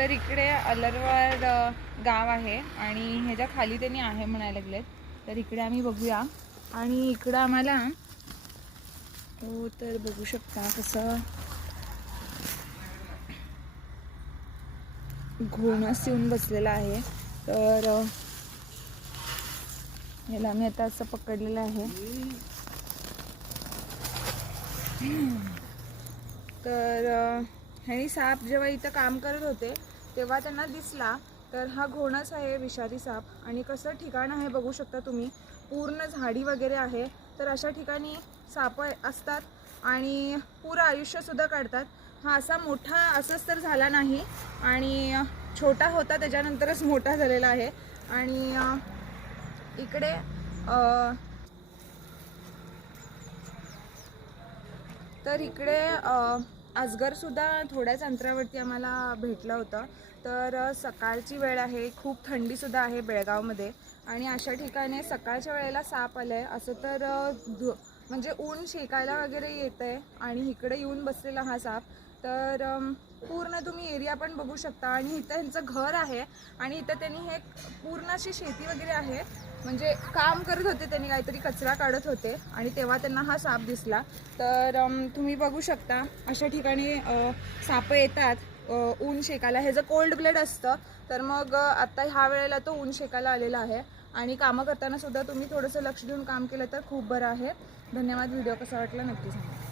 तर इकडे अलरवाड गाव आहे आणि ह्याच्या खाली त्यांनी आहे म्हणायला लागलेत. तर इकडे आम्ही बघूया. आणि इकडं आम्हाला हो तर बघू शकता कसं घोणस येऊन बसलेला आहे. तर याला मी आता असं पकडलेलं आहे. तर ह्यानी साप जेव्हा इथं काम करत होते तेव्हा त्यांना दिसला. तर हा घोणस आहे, विषारी साप. आणि कसं ठिकाण आहे बघू शकता तुम्ही, पूर्ण झाडी वगैरे आहे. तर अशा ठिकाणी साप असतात आणि पूर्ण आयुष्यसुद्धा काढतात. हा असा मोठा असंच तर झाला नाही आणि छोटा होता, त्याच्यानंतरच मोठा झालेला आहे. आणि इकडे तर इकडे अजगरसुद्धा थोड्याच अंतरावरती आम्हाला भेटलं होतं. तर सकाळची वेळ आहे, खूप थंडीसुद्धा आहे बेळगावमध्ये. आणि अशा ठिकाणी सकाळच्या वेळेला साप आलं आहे असं तर म्हणजे ऊन शेकायला वगैरे येतं आहे. आणि इकडे येऊन बसलेला हा साप. तर पूर्ण तुम्ही एरिया पण बघू शकता. आणि इथं ह्यांचं घर आहे आणि इथं त्यांनी हे पूर्ण अशी शेती वगैरे आहे. म्हणजे काम करत होते त्यांनी, काहीतरी कचरा काढत होते आणि तेव्हा त्यांना हा साप दिसला. तर तुम्ही बघू शकता अशा ठिकाणी साप येतात ऊन शेकायला. हे जर कोल्ड ब्लड असतं तर मग आता ह्या वेळेला तो ऊन शेकायला आलेला आहे. आणि कामं करताना सुद्धा तुम्ही थोडंसं लक्ष देऊन काम केलं तर खूप बरं आहे. धन्यवाद. व्हिडिओ कसा वाटला नक्की सांगा.